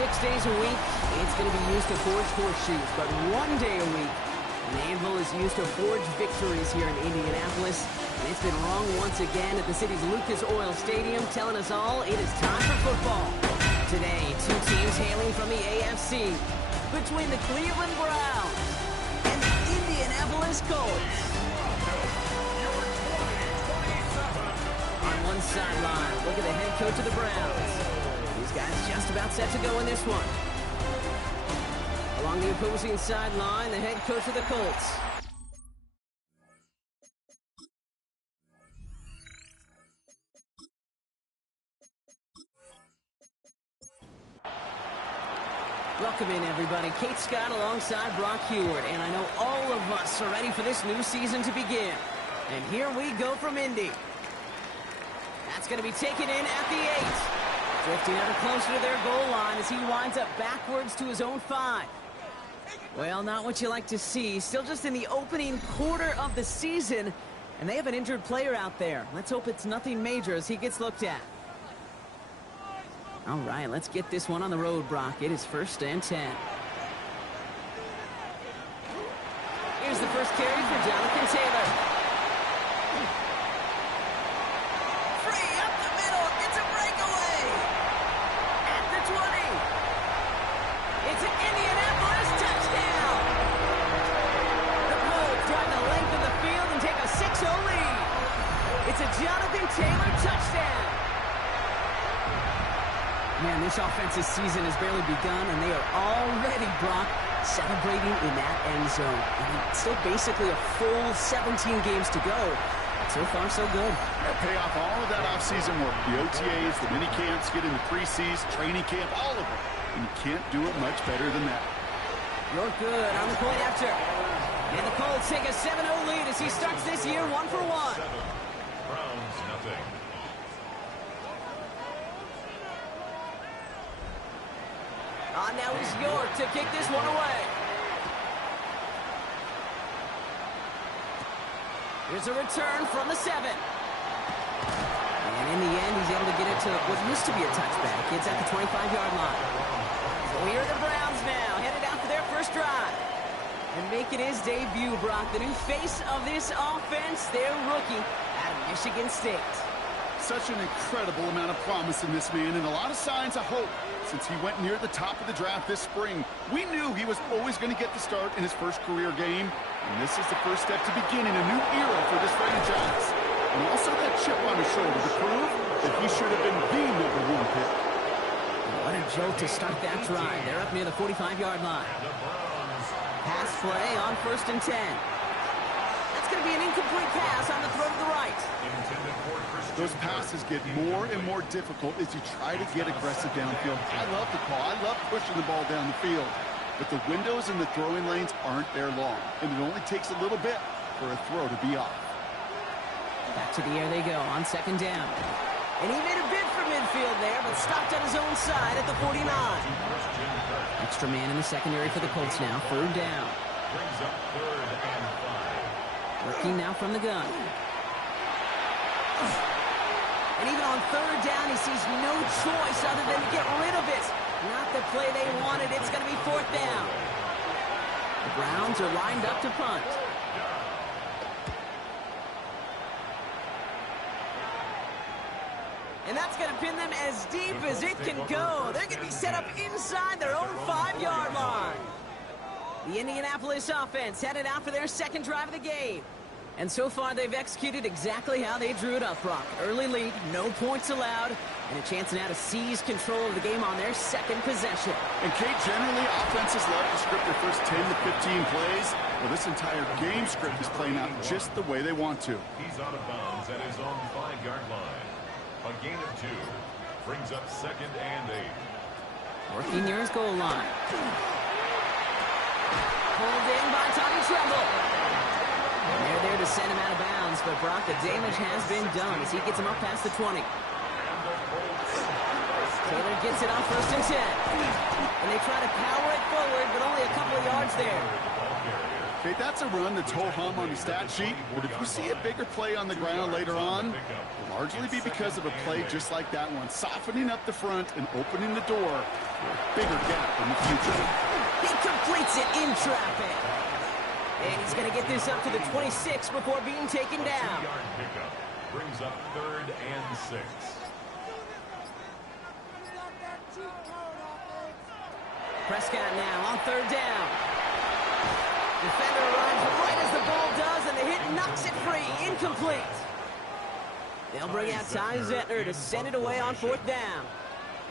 6 days a week, it's going to be used to forge horseshoes, but 1 day a week, an anvil is used to forge victories here in Indianapolis. And it's been wrong once again at the city's Lucas Oil Stadium, telling us all it is time for football. Today, two teams hailing from the AFC, between the Cleveland Browns and the Indianapolis Colts. On one sideline, look at the head coach of the Browns. These guys just about set to go in this one. Along the opposing sideline, the head coach of the Colts. Welcome in, everybody. Kate Scott alongside Brock Heward, and I know all of us are ready for this new season to begin. And here we go from Indy. That's going to be taken in at the 8. Drifting ever closer to their goal line as he winds up backwards to his own 5. Well, not what you like to see. Still just in the opening quarter of the season, and they have an injured player out there. Let's hope it's nothing major as he gets looked at. All right, let's get this one on the road, Brock. It is 1st and 10. Here's the first carry for Jonathan Taylor. Free up the middle. It's a breakaway. At the 20. It's an Indianapolis touchdown. The Colts drive the length of the field and take a 6-0 lead. It's a Jonathan Taylor touchdown. Man, this offensive season has barely begun, and they are already, Brock, celebrating in that end zone. I mean, still basically a full 17 games to go. So far, so good. Pay off all of that offseason work. The OTAs, the mini camps, get into preseason, training camp, all of it. And you can't do it much better than that. You're good on the point after. And the Colts take a 7-0 lead as he starts this year 1 for 1. Browns, nothing. Now is York to kick this one away. Here's a return from the 7. And in the end, he's able to get it to what used to be a touchback. It's at the 25-yard line. So here are the Browns now, headed out for their first drive. And making his debut, Brock, the new face of this offense, their rookie out of Michigan State. Such an incredible amount of promise in this man, and a lot of signs of hope since he went near the top of the draft this spring. We knew he was always going to get the start in his first career game, and this is the first step to beginning a new era for this franchise. And also that chip on his shoulder to prove that he should have been the #1 pick. What a jolt to start that drive. They're up near the 45-yard line. Pass play on 1st and 10. That's going to be an incomplete pass on the throw to the right. Those passes get more and more difficult as you try to get aggressive downfield. I love the call. I love pushing the ball down the field. But the windows in the throwing lanes aren't there long. And it only takes a little bit for a throw to be off. Back to the air they go on 2nd down. And he made a bid for midfield there, but stopped on his own side at the 49. Extra man in the secondary for the Colts now. 3rd down. Brings up 3rd and 5. Working now from the gun. And even on 3rd down, he sees no choice other than to get rid of it. Not the play they wanted. It's going to be 4th down. The Browns are lined up to punt. And that's going to pin them as deep as it can go. They're going to be set up inside their own 5-yard line. The Indianapolis offense headed out for their second drive of the game. And so far, they've executed exactly how they drew it up, Brock. Early lead, no points allowed, and a chance now to seize control of the game on their second possession. And, Kate, generally, offenses love to script their first 10 to 15 plays. Well, this entire game script is playing out just the way they want to. He's out of bounds at his own 5-yard line. A gain of 2 brings up 2nd and 8. Working near his goal line. Pulled in by Tommy Tremble. And they're there to send him out of bounds, but Brock, the damage has been done as he gets him up past the 20. Taylor gets it on 1st and 10. And they try to power it forward, but only a couple of yards there. Okay, that's a run that's ho-hum on the stat sheet, but if we see a bigger play on the ground later on, it'll largely be because of a play just like that one, softening up the front and opening the door for a bigger gap in the future. He completes it in traffic. And he's going to get this up to the 26 before being taken down. Pickup brings up 3rd and 6. Prescott now on 3rd down. Defender arrives right as the ball does, and the hit knocks it free. Incomplete. They'll bring out Ty Zettner to send it away on 4th down.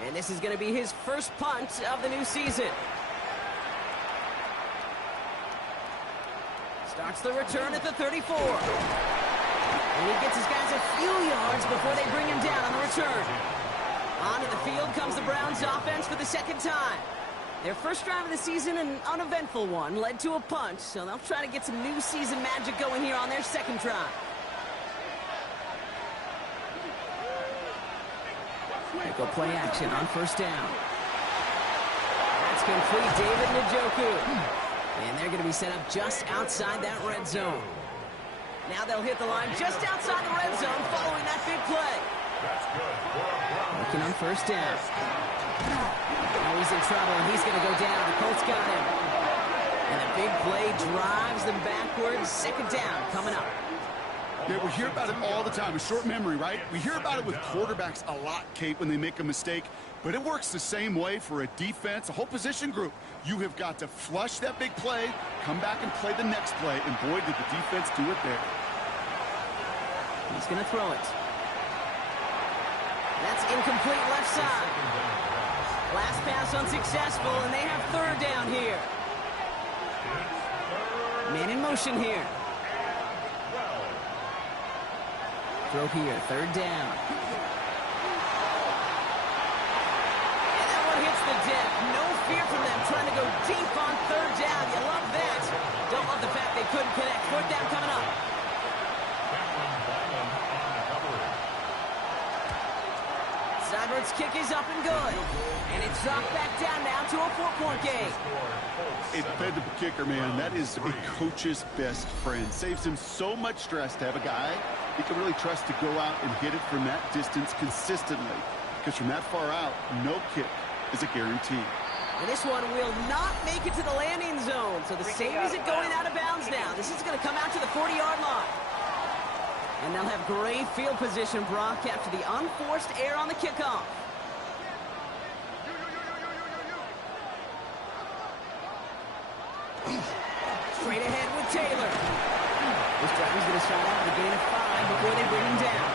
And this is going to be his first punt of the new season. Starts the return at the 34. And he gets his guys a few yards before they bring him down on the return. Onto the field comes the Browns offense for the second time. Their first drive of the season, an uneventful one, led to a punt, so they'll try to get some new season magic going here on their second drive. They go play action on 1st down. That's complete, David Njoku. And they're going to be set up just outside that red zone. Now they'll hit the line just outside the red zone following that big play. Looking on 1st down. Now he's in trouble, and he's going to go down. The Colts got him. And a big play drives them backwards. 2nd down coming up. Yeah, we hear about it all the time. A short memory, right? We hear about it with quarterbacks a lot, Kate, when they make a mistake. But it works the same way for a defense, a whole position group. You have got to flush that big play, come back and play the next play. And boy, did the defense do it there. He's going to throw it. That's incomplete left side. Last pass unsuccessful, and they have 3rd down here. Man in motion here. Throw here, 3rd down. And that one hits the deck. No fear from them trying to go deep on 3rd down. You love that. Don't love the fact they couldn't connect. 4th down coming up. Seibert's kick is up and good. And it's dropped back down now to a 4-point game. A dependable kicker, man. That is a coach's best friend. Saves him so much stress to have a guy he can really trust to go out and hit it from that distance consistently. Because from that far out, no kick is a guarantee. And this one will not make it to the landing zone. So the same as it going out of bounds now. This is going to come out to the 40-yard line. And they'll have great field position, Brock, after the unforced error on the kickoff. Straight ahead with Taylor. This drive is going to start out with a gain of 5 before they bring him down.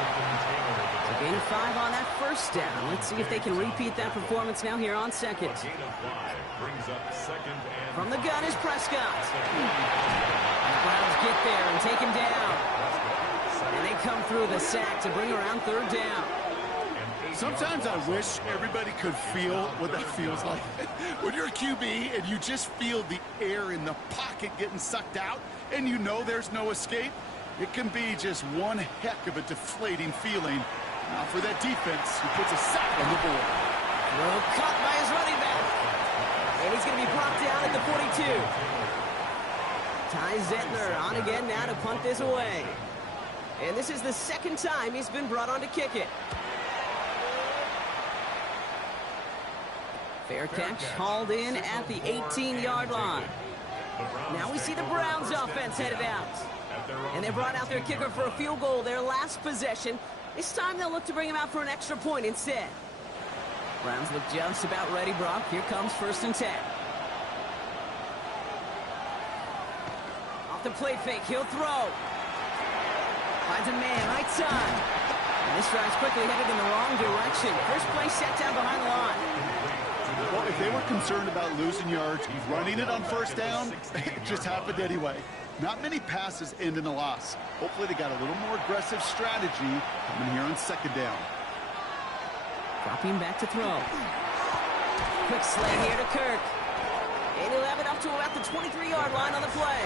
So gain of 5 on that 1st down. Let's see if they can repeat that performance now here on 2nd. Gain of 5 brings up 2nd and from the gun is Prescott. The Browns get there and take him down. And they come through the sack to bring around 3rd down. Sometimes I wish everybody could feel what that feels like. When you're a QB and you just feel the air in the pocket getting sucked out and you know there's no escape, it can be just one heck of a deflating feeling. Now for that defense, who puts a sack on the board. Well, caught by his running back. And he's going to be brought down at the 42. Ty Zettner on again now to punt this away. And this is the 2nd time he's been brought on to kick it. Fair catch hauled in at the 18-yard line. Now we see the Browns offense headed out. And they brought out their kicker for a field goal their last possession. This time they'll look to bring him out for an extra point instead. Browns look just about ready, Brock. Here comes 1st and 10. Off the play fake, he'll throw. Finds a man, right side. And this drive's quickly headed in the wrong direction. First play set down behind the line. Well, if they were concerned about losing yards, running it on 1st down, it just happened anyway. Not many passes end in a loss. Hopefully they got a little more aggressive strategy coming here on 2nd down. Dropping back to throw. Quick slay here to Kirk. And he'll have it up to about the 23-yard line on the play.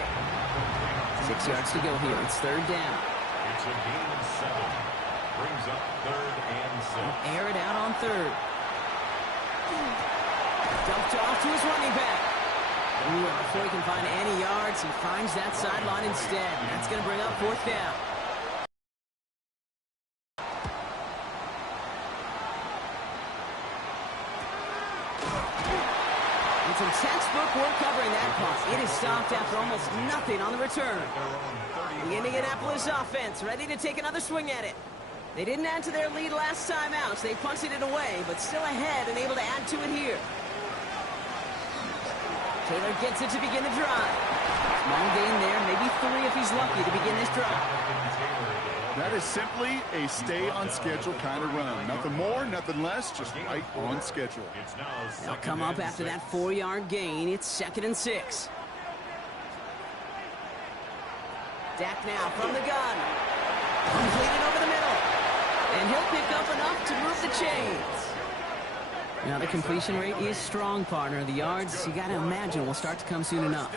6 yards to go here. It's 3rd down. It's a gain of 7. Brings up 3rd and 6. Air it out on 3rd. Dumped off to his running back. Ooh, a before he can find any yards, he finds that sideline instead. That's going to bring up 4th down. It's some textbook work covering that punt. It is stopped after almost nothing on the return. The Indianapolis offense ready to take another swing at it. They didn't add to their lead last time out, so they punted it away, but still ahead and able to add to it here. Taylor gets it to begin the drive. Small gain there, maybe 3 if he's lucky to begin this drive. That is simply a stay-on-schedule kind of run. Nothing more, nothing less, just right on schedule. They'll come up after that 4-yard gain. It's 2nd and 6. Dak now from the gun. Completed over the middle. And he'll pick up enough to move the chains. Now the completion rate is strong, partner. The yards, you got to imagine, will start to come soon enough.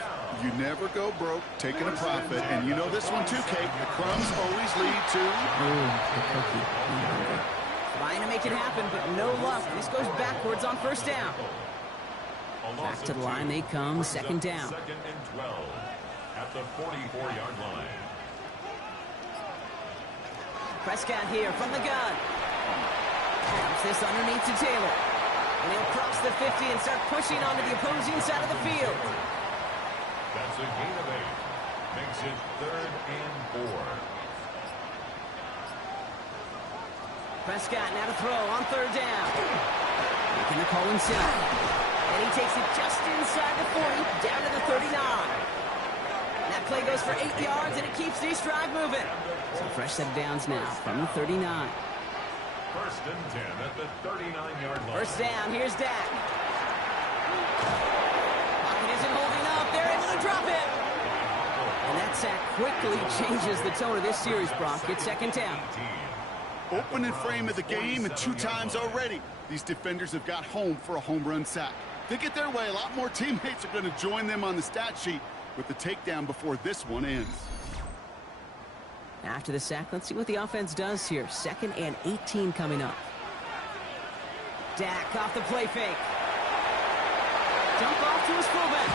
You never go broke taking a profit, and you know this one too, Kate. The crumbs always lead to... the cookie. Trying to make it happen, but no luck. This goes backwards on 1st down. Back to the line they come, 2nd down. 2nd and 12 at the 44-yard line. Prescott here from the gun. Dumps this underneath to Taylor. And he'll cross the 50 and start pushing onto the opposing side of the field. That's a gain of 8. Makes it 3rd and 4. Prescott now to throw on 3rd down. Making the call himself. And he takes it just inside the 40, down to the 39. That play goes for 8 yards, and it keeps this drive moving. So fresh set of downs now from the 39. 1st and 10 at the 39-yard line. 1st down, here's Dak. Pocket isn't holding up. They're able to drop it. And that sack quickly changes the tone of this series, Brock. It's 2nd down. Opening frame of the game, and 2 times already, these defenders have got home for a home run sack. They get their way, a lot more teammates are going to join them on the stat sheet with the takedown before this one ends. After the sack, let's see what the offense does here. 2nd and 18 coming up. Dak off the play fake. Dump off to his fullback.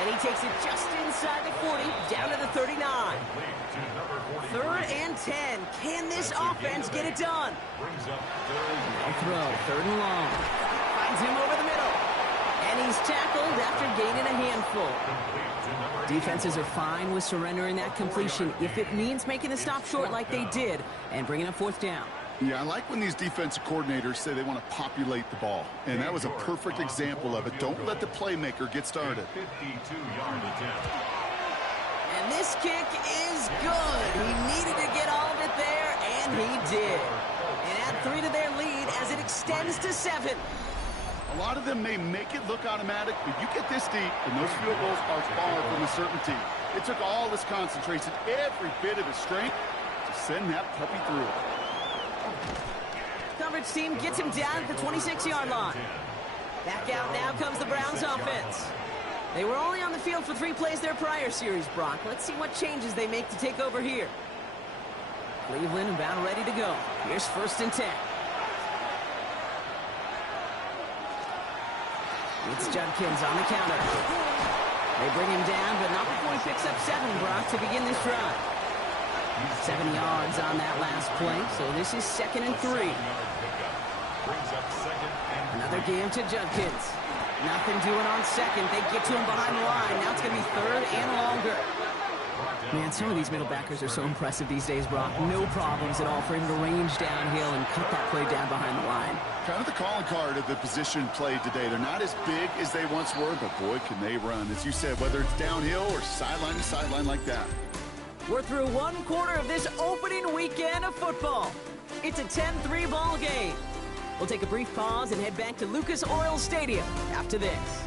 And he takes it just inside the 40, down to the 39. 3rd and 10. Can this offense get it done? They'll throw, 3rd and long. Finds him over the middle. And he's tackled after gaining a handful. Defenses are fine with surrendering that completion if it means making the stop short like they did and bringing up 4th down. Yeah, I like when these defensive coordinators say they want to populate the ball. And that was a perfect example of it. Don't let the playmaker get started. 52-yard attempt. And this kick is good. He needed to get all of it there, and he did. And add 3 to their lead as it extends to 7. A lot of them may make it look automatic, but you get this deep, and those field goals are far from a certainty. It took all his concentration, every bit of his strength, to send that puppy through. Coverage team gets him down at the 26-yard line. Back out now comes the Browns offense. They were only on the field for 3 plays their prior series, Brock. Let's see what changes they make to take over here. Cleveland about ready to go. Here's 1st and 10. It's Judkins on the counter. They bring him down, but not before he picks up 7, Brock, to begin this drive. 7 yards on that last play, so this is 2nd and 3. Another game to Judkins. Nothing doing on 2nd. They get to him behind the line. Now it's going to be 3rd and longer. Man, some of these middle backers are so impressive these days, Brock. No problems at all for him to range downhill and cut that play down behind the line. Kind of the calling card of the position played today. They're not as big as they once were, but boy, can they run. As you said, whether it's downhill or sideline to sideline like that. We're through 1 quarter of this opening weekend of football. It's a 10-3 ball game. We'll take a brief pause and head back to Lucas Oil Stadium after this.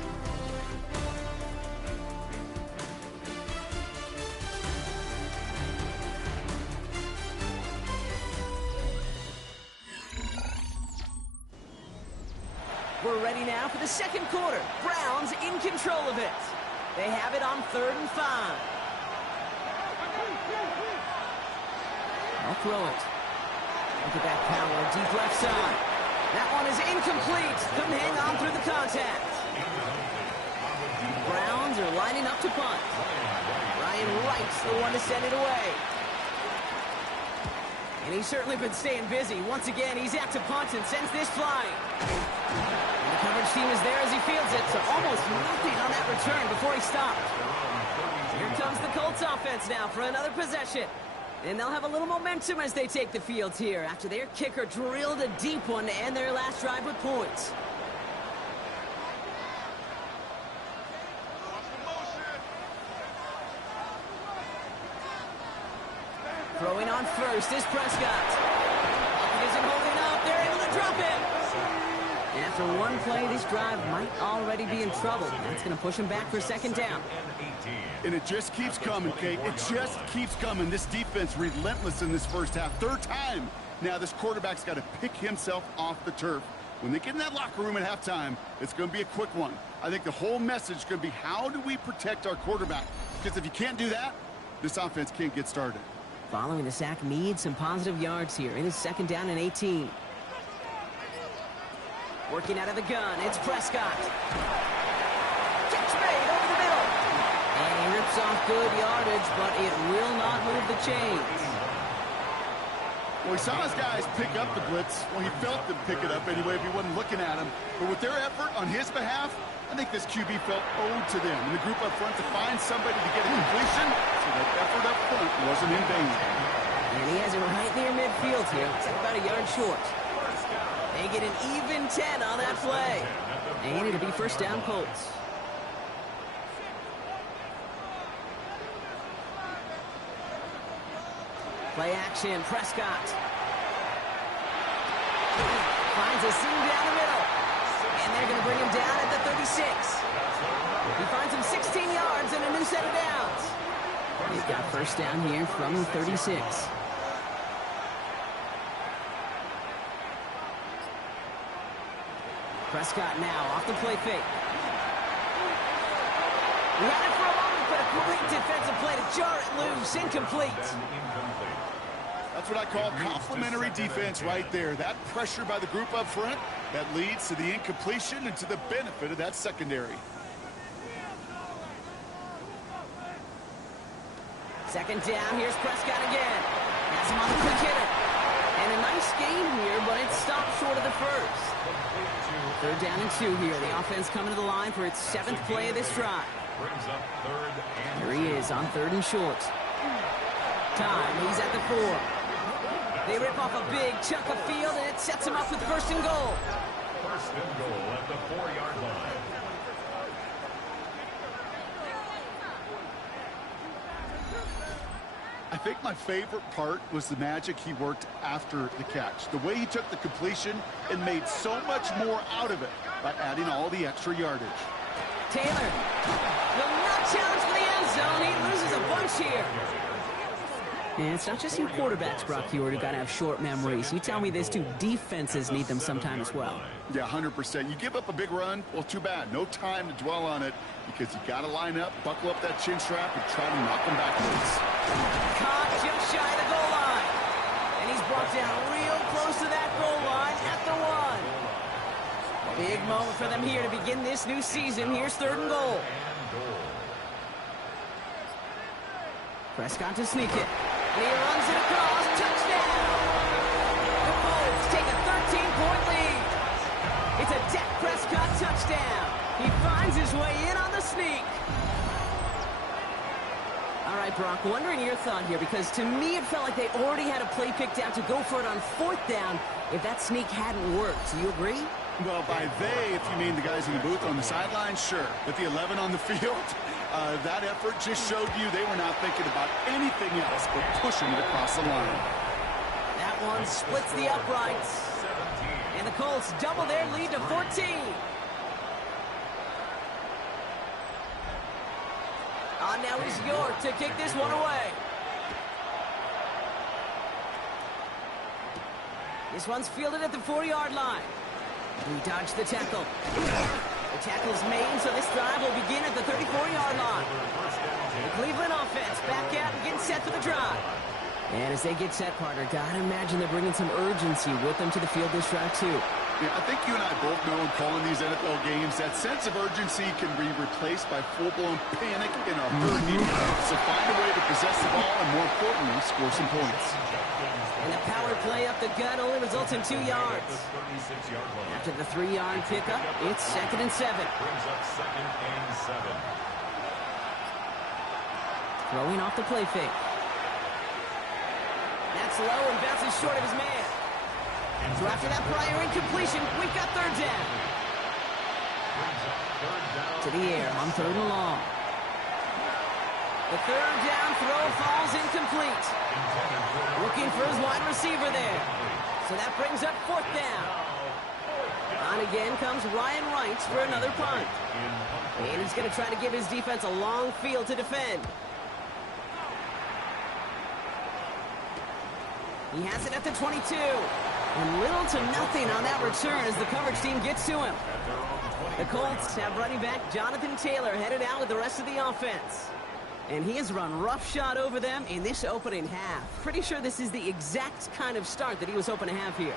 We're ready now for the 2nd quarter. Browns in control of it. They have it on 3rd and 5. I'll throw it. Look at that power, deep left side. That one is incomplete. Couldn't hang on through the contact. The Browns are lining up to punt. Ryan Wright's the one to send it away. And he's certainly been staying busy. Once again, he's out to punt and sends this flying. And the coverage team is there as he fields it, so almost nothing on that return before he stopped. Here comes the Colts offense now for another possession. And they'll have a little momentum as they take the field here after their kicker drilled a deep one to end their last drive with points. Throwing on first is Prescott. He isn't holding up. They're able to drop it. And after one play, this drive might already be in trouble. That's going to push him back for second down. And it just keeps coming, Kate. It just keeps coming. This defense relentless in this first half. Third time. Now this quarterback's got to pick himself off the turf. When they get in that locker room at halftime, it's going to be a quick one. I think the whole message is going to be, how do we protect our quarterback? Because if you can't do that, this offense can't get started. Following the sack needs some positive yards here. It is second down and 18. Working out of the gun, it's Prescott. Catch made over the middle. And he rips off good yardage, but it will not move the chains. Well, he saw his guys pick up the blitz. Well, he felt them pick it up anyway if he wasn't looking at him. But with their effort on his behalf, I think this QB felt owed to them. And the group up front to find somebody to get a completion, so that effort up front wasn't in vain. And he has it right near midfield here. It's about a yard short. They get an even 10 on that play. And it'll be first down Colts. Play action, Prescott. Finds a seam down the middle. And they're going to bring him down at the 36. He finds him 16 yards and a new set of downs. He's got first down here from the 36. Prescott now off the play fake. He had it for a moment, but a great defensive play to jar it loose. Incomplete. That's what I call complimentary defense right there. That pressure by the group up front, that leads to the incompletion and to the benefit of that secondary. Second down, here's Prescott again. Has him on the quick hitter. And a nice gain here, but it stopped short of the first. Third down and 2 here. The offense coming to the line for its 7th play of this drive. Here he is on 3rd and short. Time, he's at the 4. They rip off a big chunk of field, and it sets him up with first and goal. First and goal at the 4-yard line. I think my favorite part was the magic he worked after the catch. The way he took the completion and made so much more out of it by adding all the extra yardage. Taylor will not challenge for the end zone. He loses a bunch here. And it's not just your quarterbacks, Brock Hewitt, who got to have short memories. You tell me this too, defenses need them sometime as well. Yeah, 100%. You give up a big run, well, too bad. No time to dwell on it because you got to line up, buckle up that chin strap, and try to knock them backwards. Caught just shy of the goal line. And he's brought down real close to that goal line at the 1. Big moment for them here to begin this new season. Here's 3rd and goal. Prescott to sneak it. And he runs it across. Touchdown! The Colts take a 13-point lead. It's a Dak Prescott touchdown. He finds his way in on the sneak. All right, Brock, wondering your thought here, because to me it felt like they already had a play picked out to go for it on 4th down if that sneak hadn't worked. Do you agree? Well, by they, if you mean the guys in the booth on the sideline, sure. But the 11 on the field, that effort just showed you they were not thinking about anything else but pushing it across the line. That one splits the uprights. And the Colts double their lead to 14. On now is York to kick this one away. This one's fielded at the 4-yard line. He dodged the tackle. The tackle's made, so this drive will begin at the 34-yard line. The Cleveland offense back out and getting set for the drive. And as they get set, partner, gotta imagine they're bringing some urgency with them to the field this drive, too. Yeah, I think you and I both know in calling these NFL games that sense of urgency can be replaced by full-blown panic in a hurry. So find a way to possess the ball and, more importantly, score some points. And the power play up the gut only results in 2 yards. After the 3-yard pickup, it's 2nd and 7. Brings up 2nd and 7. Throwing off the play fake. That's low and bounces short of his man. So after that prior incompletion, we've got 3rd down. To the air on 3rd and long. The 3rd down throw falls incomplete. Looking for his wide receiver there. So that brings up 4th down. On again comes Ryan Wright for another punt. And he's going to try to give his defense a long field to defend. He has it at the 22. And little to nothing on that return as the coverage team gets to him. The Colts have running back Jonathan Taylor headed out with the rest of the offense. And he has run roughshod over them in this opening half. Pretty sure this is the exact kind of start that he was hoping to have here.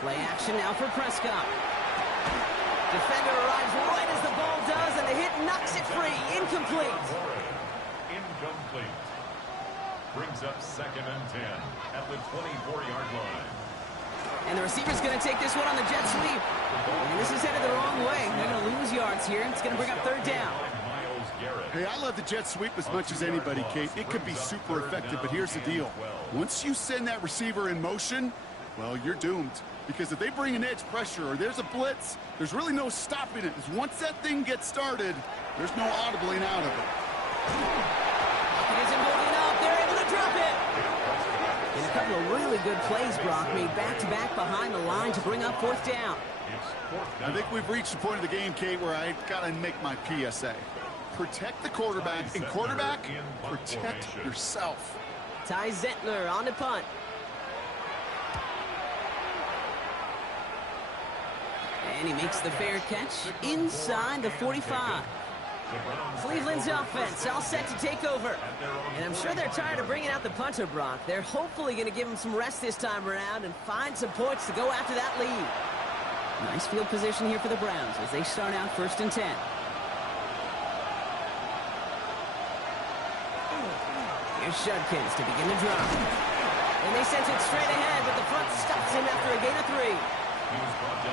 Play action now for Prescott. Defender arrives right as the ball does, and the hit knocks it free. Incomplete. Incomplete. Brings up 2nd and 10 at the 24-yard line. And the receiver's going to take this one on the jet sweep. And this is headed the wrong way. They're going to lose yards here. It's going to bring up 3rd down. Hey, I love the jet sweep as much as anybody, Kate. It could be super effective, but here's the deal. Once you send that receiver in motion, well, you're doomed. Because if they bring an edge pressure or there's a blitz, there's really no stopping it. Because once that thing gets started, there's no audibling out of it. It isn't holding up. They're able to drop it. And a couple of really good plays, Brock, made back-to-back behind the line to bring up 4th down. I think we've reached the point of the game, Kate, where I got to make my PSA. Protect the quarterback, and quarterback, protect yourself. Ty Zentler on the punt. And he makes the fair catch inside the 45. Cleveland's offense all set to take over. And I'm sure they're tired of bringing out the punter, Brock. They're hopefully going to give him some rest this time around and find some points to go after that lead. Nice field position here for the Browns as they start out 1st and 10. Here's Judkins to begin the drive. And they sent it straight ahead, but the front stops him after a gain of 3.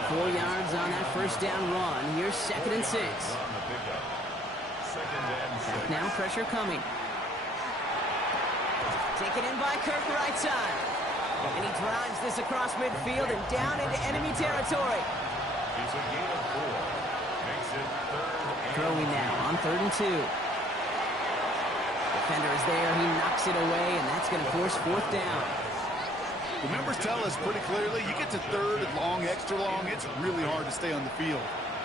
4 yards on that 1st down run. Here's 2nd and 6. Back now, pressure coming. Taken in by Kirk right side. And he drives this across midfield and down into enemy territory. It's a gain of 4. Makes it 3rd and Throwing now on 3rd and 2. Defender is there. He knocks it away, and that's going to force 4th down. The numbers tell us pretty clearly, you get to 3rd and long, extra long, it's really hard to stay on the field.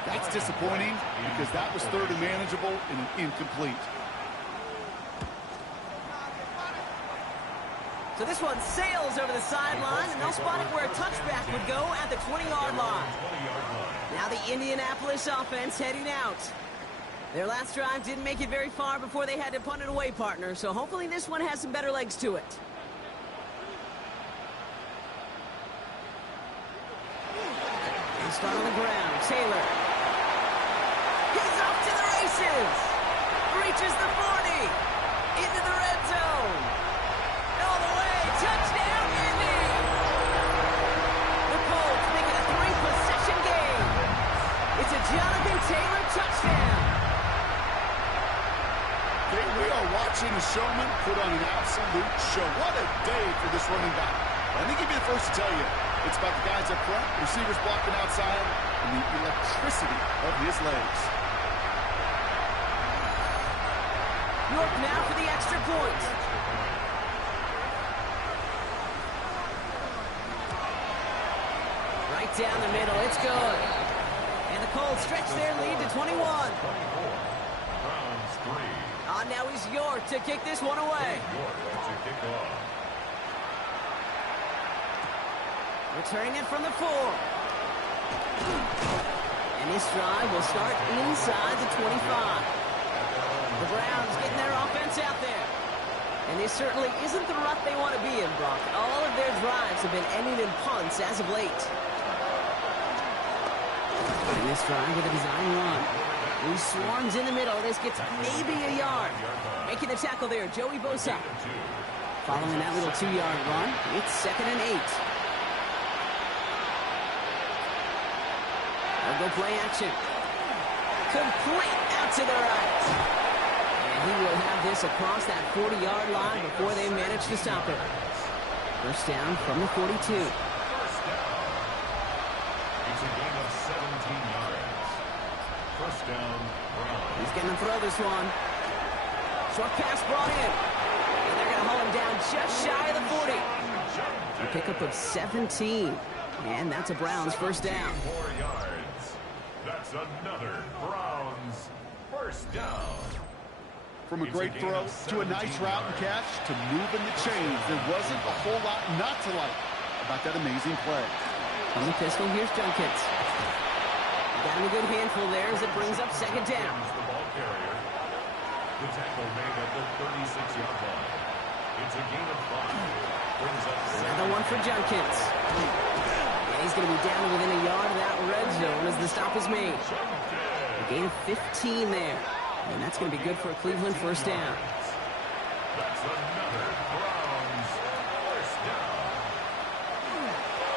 That's disappointing because that was 3rd and manageable and an incomplete. So this one sails over the sideline, and they'll spot it where a touchback would go at the 20-yard line. Now the Indianapolis offense heading out. Their last drive didn't make it very far before they had to punt it away, partner, so hopefully this one has some better legs to it. Start on the ground. Taylor. He's off to the races. Reaches the 40. Into the red zone. All the way. Touchdown, Indy. The Colts make it a 3-possession game. It's a Jonathan Taylor touchdown. We are watching a showman put on an absolute show. What a day for this running back. I think he'd be the first to tell you. It's about the guys up front, receivers blocking outside, and the electricity of his legs. York now for the extra point. Right down the middle. It's good. And the Colts stretch their lead to 21. Browns 3. Now he's York to kick this one away. York to kick off. Returning it from the 4. And this drive will start inside the 25. The Browns getting their offense out there. And this certainly isn't the rut they want to be in, Brock. All of their drives have been ending in punts as of late. And this drive with a design run. He swarms in the middle. This gets maybe a yard. Making the tackle there, Joey Bosa. Following that little 2-yard run, it's 2nd and 8. They'll go play action. Complete out to the right. And he will have this across that 40-yard line before they manage to stop it. First down from the 42. It's a gain of 17 yards. First down, Browns. He's going to throw this one. Short pass brought in. And they're going to hold him down just shy of the 40. A pickup of 17. And that's a Browns first down. 4 yards. That's another Browns first down. From a great throw to a nice route and catch to moving the chains, there wasn't a whole lot not to like about that amazing play. From the pistol, here's Junkins. Got him a good handful there as it brings up 2nd down. The ball carrier. The tackle made at the 36-yard line. It's a gain of 5. Brings up Another one for Junkins. Yeah, he's going to be down within a yard of that red zone as the stop is made. A gain of 15 there. And that's going to be good for a Cleveland first down. That's another Browns first down.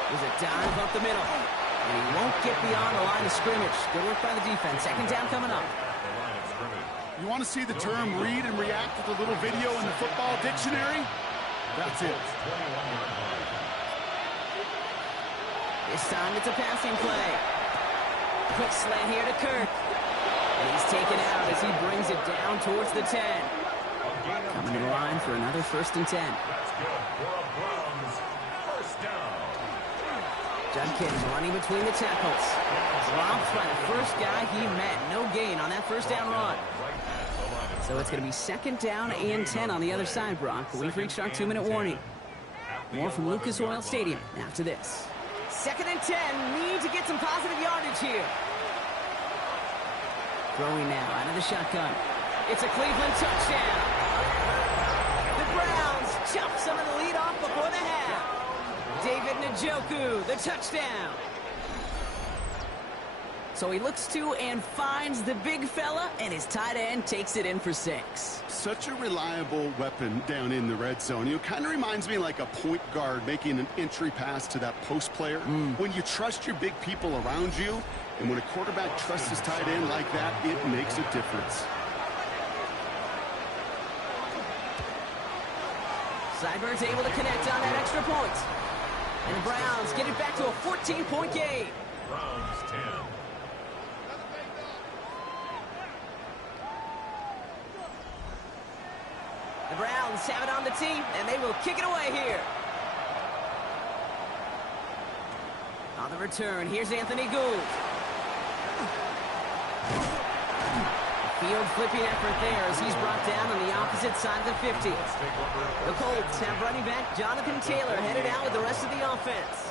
There's a dive up the middle. And he won't get beyond the line of scrimmage. Good work by the defense. 2nd down coming up. The line of scrimmage. You want to see the term read and react with a little video in the football dictionary? That's it. 21-yard line. This time it's a passing play. Quick slant here to Kirk. And he's taken out as he brings it down towards the 10. Coming to the line for another 1st and 10. That's good for a Browns first down. Judkins running between the tackles. Dropped by the first guy he met. No gain on that first down run. So it's going to be 2nd down and 10 on the other side, Brock. But we've reached our 2-minute warning. More from Lucas Oil Stadium after this. 2nd and 10. Need to get some positive yardage here. Throwing now out of the shotgun. It's a Cleveland touchdown. The Browns chop some of the lead off before the half. David Njoku, the touchdown. So he looks to and finds the big fella, and his tight end takes it in for 6. Such a reliable weapon down in the red zone. It kind of reminds me like a point guard making an entry pass to that post player. When you trust your big people around you, and when a quarterback trusts his tight end like that, it makes a difference. Seibert's able to connect on that extra point. And the Browns get it back to a 14-point game. Browns 10. The Browns have it on the tee, and they will kick it away here. On the return, here's Anthony Gould. Field flipping effort there as he's brought down on the opposite side of the 50. The Colts have running back Jonathan Taylor headed out with the rest of the offense.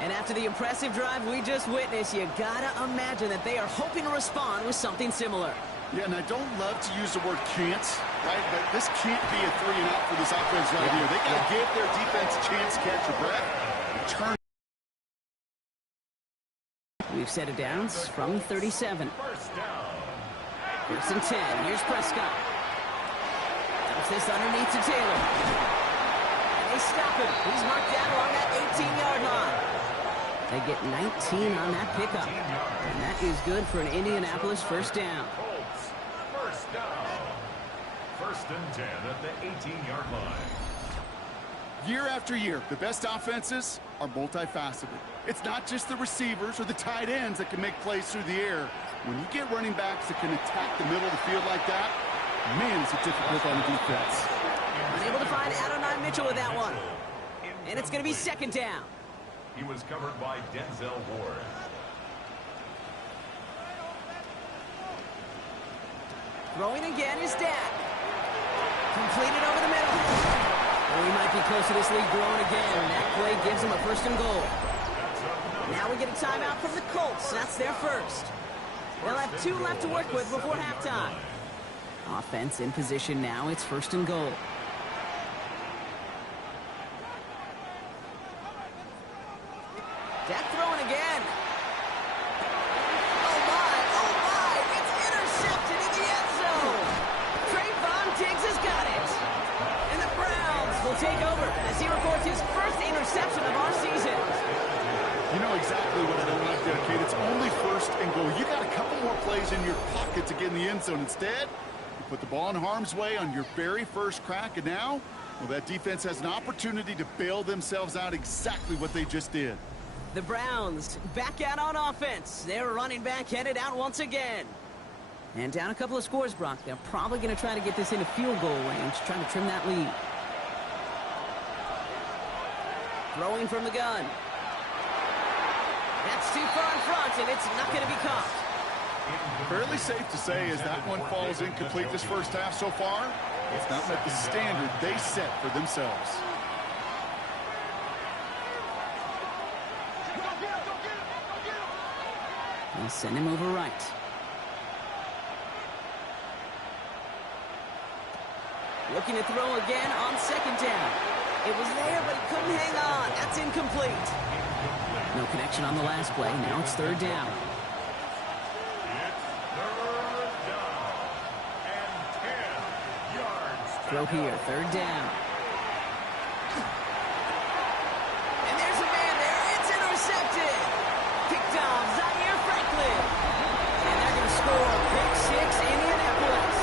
And after the impressive drive we just witnessed, you gotta imagine that they are hoping to respond with something similar. Yeah, and I don't love to use the word can't, right? But this can't be a 3-and-out for this offense right here. They got to give their defense a chance to catch a breath. Turn. We've set it down from 37. First down. 1st and 10. Here's Prescott. Dumps this underneath to Taylor. And they stop him. He's marked down along that 18-yard line. They get 19 on that pickup. And that is good for an Indianapolis first down. Colts first down. 1st and 10 at the 18-yard line. Year after year, the best offenses are multifaceted. It's not just the receivers or the tight ends that can make plays through the air. When you get running backs that can attack the middle of the field like that, man, it's a difficult on the defense. Able to find Adonai Mitchell with that one. And it's going to be 2nd down. He was covered by Denzel Ward. Throwing again is Dak. Completed over the middle. Oh, he might be close to this lead growing again. And that play gives him a 1st and goal. Now we get a timeout from the Colts. That's their first. They'll have 2 left to work with before halftime. Offense in position now. It's 1st and goal. Deck throwing again. Oh my, it's intercepted in the end zone. Trayvon Diggs has got it. And the Browns will take over as he records his first interception of our season. You know exactly what I don't like there, Kate. It's only first and goal. You got a couple more plays in your pocket to get in the end zone. Instead, you put the ball in harm's way on your very first crack, and now, well, that defense has an opportunity to bail themselves out exactly what they just did. The Browns back out on offense. They're running back headed out once again. And down a couple of scores, Brock. They're probably going to try to get this into field goal range, trying to trim that lead. Throwing from the gun. That's too far in front, and it's not going to be caught. Fairly safe to say as that one falls incomplete this first half so far, it's not met the standard they set for themselves. They'll send him over right. Looking to throw again on second down. It was there, but he couldn't hang on. That's incomplete. No connection on the last play. Now it's third down. Throw here, third down. And there's a man there. It's intercepted. Picked off Zaire Franklin. And they're going to score pick six, Indianapolis.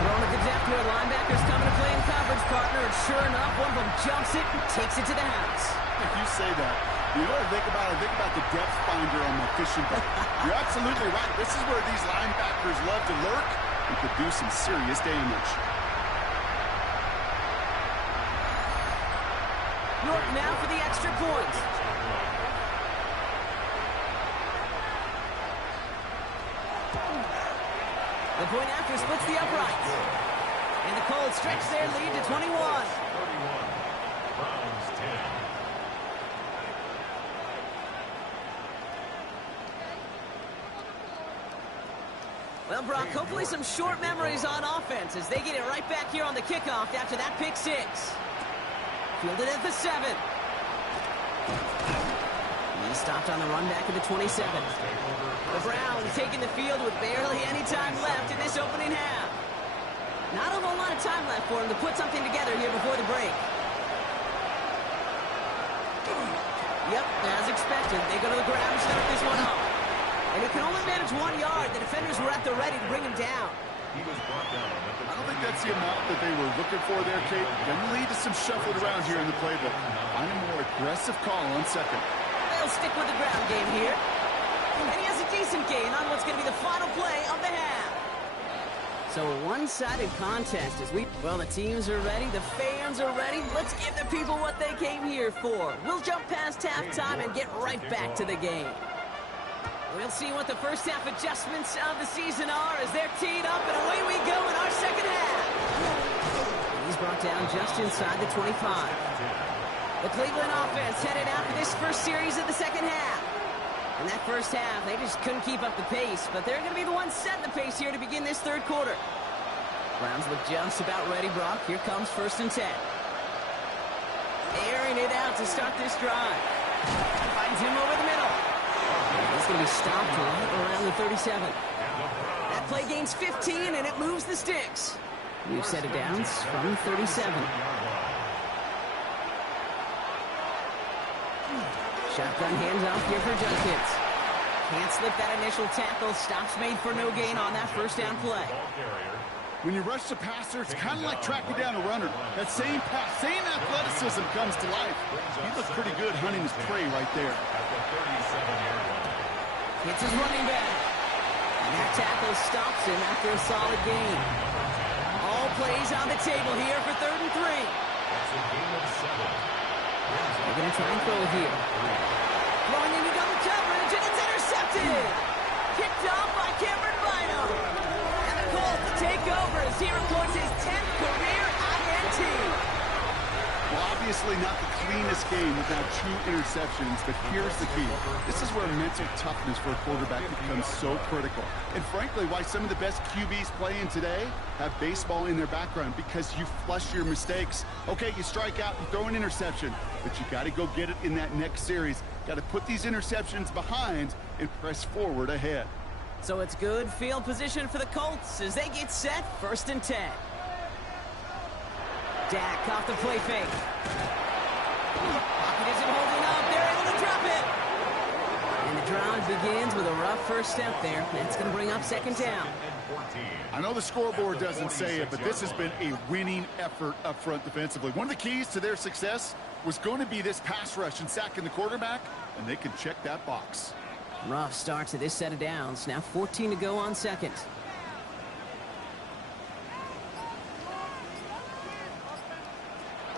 Thrown at the depth where linebackers coming to play in coverage, partner. And sure enough, one of them jumps it and takes it to the house. If you say that, you know what I think about? I think about the depth finder on my fishing boat. You're absolutely right. This is where these linebackers love to lurk. He could do some serious damage. York now for the extra point. The point after splits the uprights. And the Colts stretch their lead to 21. 31. Browns 10. Well, Brock, hopefully some short memories on offense as they get it right back here on the kickoff after that pick six. Fielded at the 7. He stopped on the run back at the 27. The Browns taking the field with barely any time left in this opening half. Not a whole lot of time left for him to put something together here before the break. Yep, as expected, they go to the ground and start this one off. And he can only manage 1 yard. The defenders were at the ready to bring him down. He was brought down. I don't think that's the amount that they were looking for there, Kate. Going to lead to some shuffling around here in the playbook. Find a more aggressive call on second. They'll stick with the ground game here. And he has a decent gain on what's going to be the final play of the half. So a one-sided contest as well, the teams are ready, the fans are ready. Let's give the people what they came here for. We'll jump past halftime and get right back to the game. We'll see what the first half adjustments of the season are as they're teed up, and away we go in our second half. He's brought down just inside the 25. The Cleveland offense headed out for this first series of the second half. In that first half, they just couldn't keep up the pace, but they're going to be the ones setting the pace here to begin this third quarter. Browns look just about ready, Brock. Here comes 1st and 10. Airing it out to start this drive. Finds him over the middle. He's going to be stopped right around the 37. That play gains 15, and it moves the sticks. New set of downs from 37. Shotgun hands off here for Junkins. Can't slip that initial tackle. Stops made for no gain on that first down play. When you rush the passer, it's kind of like tracking down a runner. That same pass, same athleticism comes to life. He looked pretty good hunting his prey right there. Hits his running back. And that tackle stops him after a solid gain. All plays on the table here for 3rd and 3. They're going to try and throw it here. Throwing into double coverage, and it's intercepted. Picked off by Cameron Bynum. And the Colts take over as he records his 10th career INT. Well, Obviously not the cleanest game without 2 interceptions, but here's the key. This is where mental toughness for a quarterback becomes so critical. And frankly, why some of the best QBs playing today have baseball in their background, because you flush your mistakes. Okay, you strike out and throw an interception, but you got to go get it in that next series. Got to put these interceptions behind and press forward ahead. So it's good field position for the Colts as they get set, 1st and 10. Dak off the play fake. Pocket isn't holding up. They're able to drop it. And the drive begins with a rough first step there. That's going to bring up 2nd down. I know the scoreboard doesn't say it, but this has been a winning effort up front defensively. One of the keys to their success was going to be this pass rush and sacking the quarterback, and they can check that box. Rough start to this set of downs. Now 14 to go on 2nd.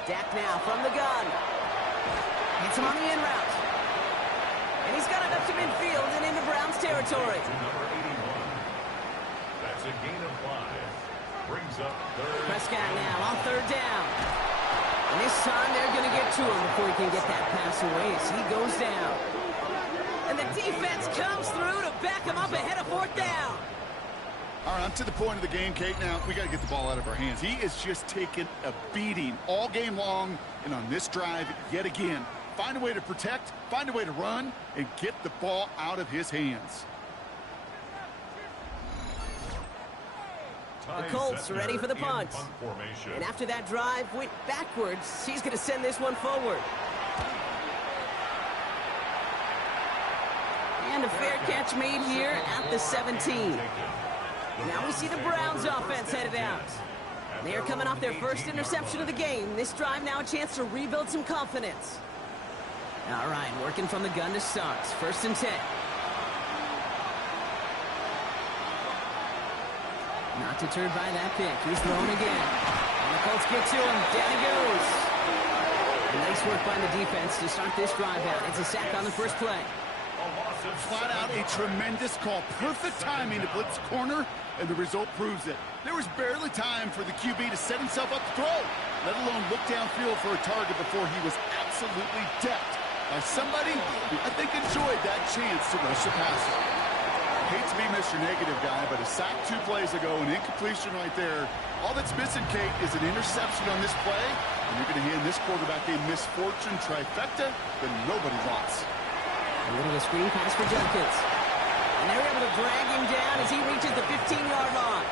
Dak now from the gun. Hits him on the in route. And he's got it up to midfield and into Browns territory. Number 81. That's a gain of 5. Brings up 3rd. Prescott now on 3rd down. And this time they're going to get to him before he can get that pass away as he goes down. And the defense comes through to back him up ahead of 4th down. All right, I'm to the point of the game, Kate. Now, we got to get the ball out of our hands. He is just taking a beating all game long, and on this drive, yet again. Find a way to protect, find a way to run, and get the ball out of his hands. The Colts ready for the punt. And after that drive went backwards, he's going to send this one forward. And a fair catch made here at the 17. Now we see the Browns offense headed out. They are coming off their first interception of the game. This drive now a chance to rebuild some confidence. All right, working from the gun to start. 1st and 10. Not deterred by that pick. He's thrown again. And the Colts get to him. Down he goes. And nice work by the defense to start this drive out. It's a sack on the first play. Flat out a tremendous call. Perfect timing to blitz corner, and the result proves it. There was barely time for the QB to set himself up to throw, let alone look downfield for a target before he was absolutely decked by somebody who I think enjoyed that chance to rush the passer. I hate to be Mr. Negative guy, but a sack 2 plays ago, an incompletion right there. All that's missing, Kate, is an interception on this play, and you're going to hand this quarterback a misfortune trifecta that nobody wants. A little of a screen pass for Jenkins. And they're able to drag him down as he reaches the 15-yard line.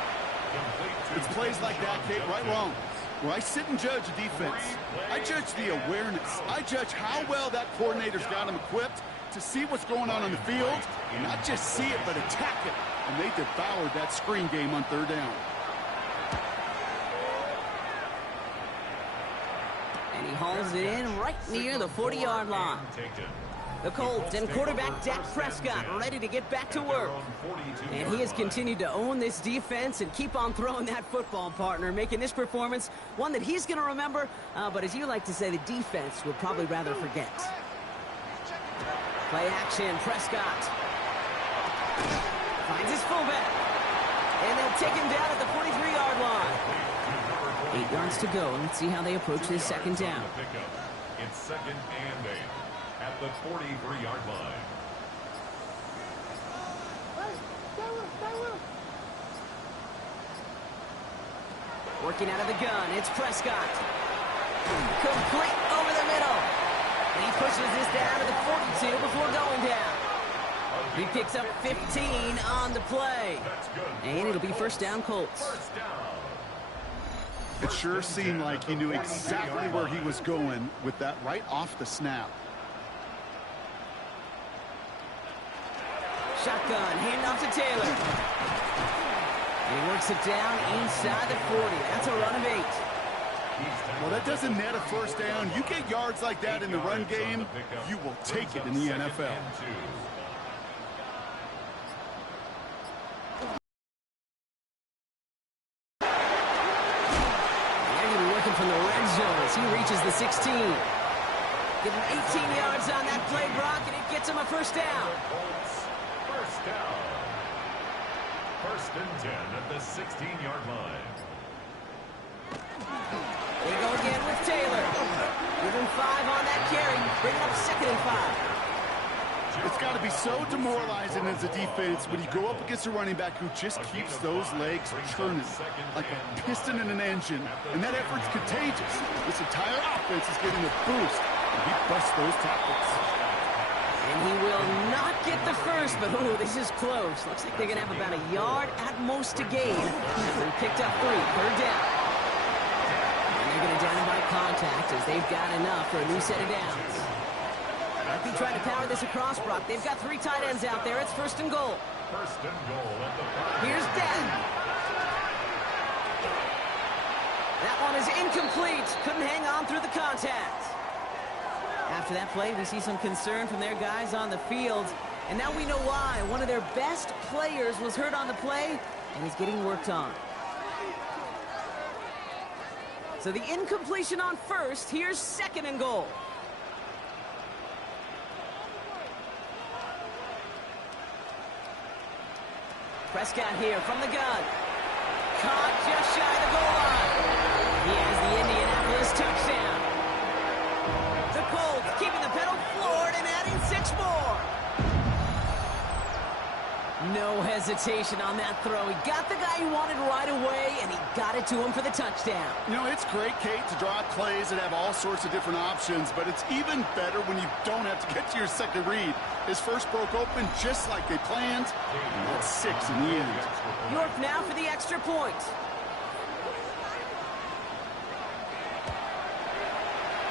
It's plays like that, Kate, right wrong. Where I sit and judge a defense, I judge the awareness. I judge how well that coordinator's got him equipped to see what's going on the field, and not just see it, but attack it. And they devoured that screen game on 3rd down. And he hauls it in right near the 40-yard line. The Colts and quarterback Dak Prescott ready to get back to work. And he has continued to own this defense and keep on throwing that football, partner, making this performance one that he's going to remember, but as you like to say, the defense would probably rather forget. Play action, Prescott. Finds his fullback. And they'll take him down at the 43-yard line. 8 yards to go. Let's see how they approach this 2nd down. It's 2nd and 8 at the 43-yard line. Working out of the gun, it's Prescott. Complete over the middle. He pushes this down to the 42 before going down. He picks up 15 on the play. And it'll be 1st down Colts. It sure seemed like he knew exactly where he was going with that right off the snap. Shotgun, handoff to Taylor. And he works it down inside the 40. That's a run of 8. Well, that doesn't net a 1st down. You get yards like that in the run game, you will take it in the NFL. From the red zone as he reaches the 16. Give him 18 yards on that play, Brock, and it gets him a 1st down. 1st down. 1st and 10 at the 16-yard line. They go again with Taylor. Give him 5 on that carry. Bring it up 2nd and 5. It's got to be so demoralizing as a defense when you go up against a running back who just keeps those legs churning like a piston in an engine, and that effort's contagious. This entire offense is getting a boost, and he busts those tackles. And he will not get the first, but ooh, this is close. Looks like they're going to have about a yard at most to gain. And they picked up 3, 3rd down. And they're going to down by contact as they've got enough for a new set of downs. Might be trying to power this across, Brock. They've got 3 tight ends out there. It's 1st and goal. 1st and goal at the 5. Here's Dan. That one is incomplete. Couldn't hang on through the contact. After that play, we see some concern from their guys on the field. And now we know why. One of their best players was hurt on the play and is getting worked on. So the incompletion on 1st. Here's 2nd and goal. Prescott here from the gun. Caught just shy of the goal line. He has the Indianapolis touchdown. The Colts keeping the pedal floored and adding 6 more. No hesitation on that throw. He got the guy he wanted right away, and he got it to him for the touchdown. You know, it's great, Kate, to draw up plays that have all sorts of different options, but it's even better when you don't have to get to your second read. His first broke open just like they planned, and that's 6 in the end. York now for the extra point.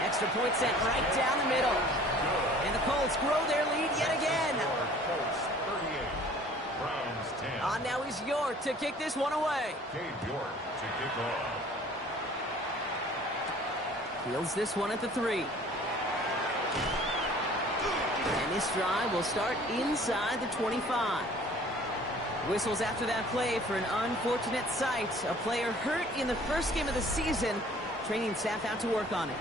Extra point sent right down the middle. And the Colts grow their lead yet again. Colts 38, Browns 10. On now is York to kick this one away. Cade York to kick off. Fields this one at the 3. And this drive will start inside the 25. Whistles after that play for an unfortunate sight. A player hurt in the first game of the season. Training staff out to work on it.